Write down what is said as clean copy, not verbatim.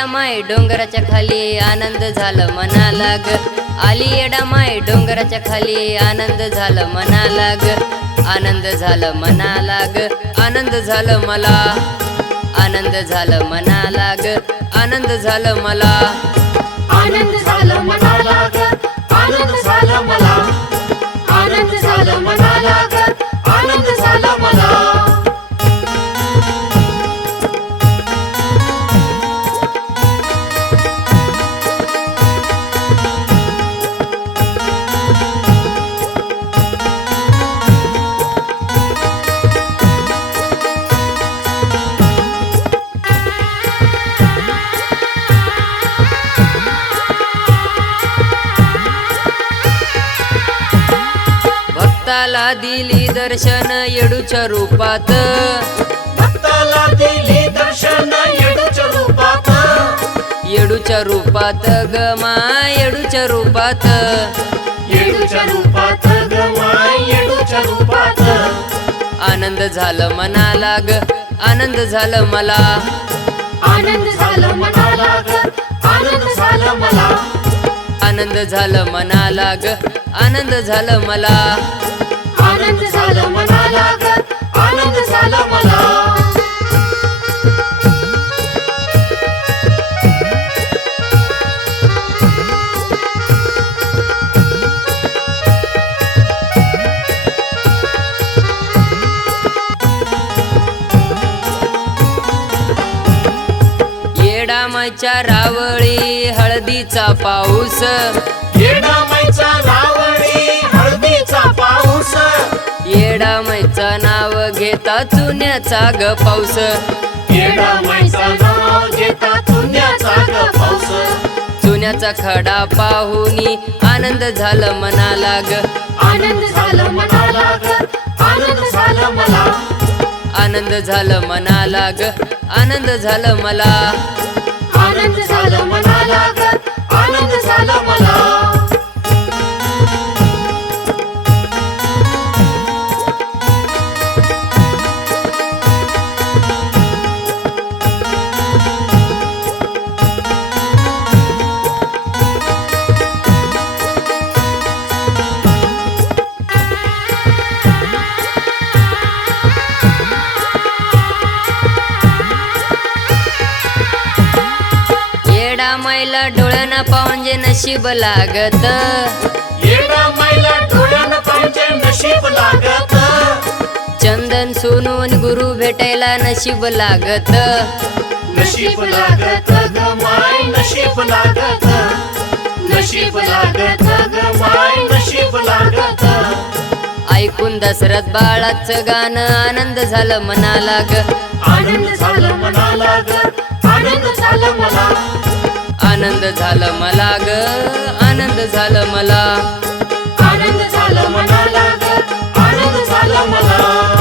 येडा माय डोंगराच्या खाली आनंद झालं मनाला ग आली येडा माय डोंगराच्या खाली आनंद झालं मनाला ग आनंद झालं मनाला ग आनंद झालं मला आनंद झालं मनाला ग आनंद झालं मला आनंद झालं मनाला ग आनंद झालं मला आनंद झालं मनाला ग आनंद झालं मला भक्ताला दिली दर्शन येडूच्या रूपात भक्ताला दिली दर्शन येडूच्या रूपात येडूच्या रूपात ग माय येडूच्या रूपात येडूच्या रूपात ग माय येडूच्या रूपात आनंद झालं मनाला ग आनंद झालं मला आनंद झालं मनाला ग आनंद झालं मला आनंद झालं मनाला ग आनंद झालं मला आनंद झालं मनाला ग आनंद झालं मला येडामाईच्या रावळी हळदीचा पाऊस येडामाईचा रावळी हळदीचा पाऊस येडामाईचं नाव घेता चुन्याचा ग पाऊस येडामाईचा नाव घेता चुन्याचा ग पाऊस चुन्याचा खडा पाहुनी आनंद झालं मनाला ग आनंद झालं मनाला ग आनंद झालं मला आनंद झालं मनाला ग आनंद झालं मला आनंद झालं मनाला ग आनंद झालं मला येडामाईला डोळ्याना पाहुंजे नशीब लागत येडामाईला डोळ्यानं पाहिजे नशीब लागत चंदन सोनून गुरु भेटायला नशीब लागत नशीब लागत ग माय नशीब लागत नशीब लागत ग माय नशीब लागत ऐकून दशरथ बाळाचं गाणं आनंद झालं मनाला ग आनंद झालं मनाला ग आनंद झालं मला आनंद झालं मला ग आनंद झालं मला आनंद झालं मनाला ग आनंद झालं मला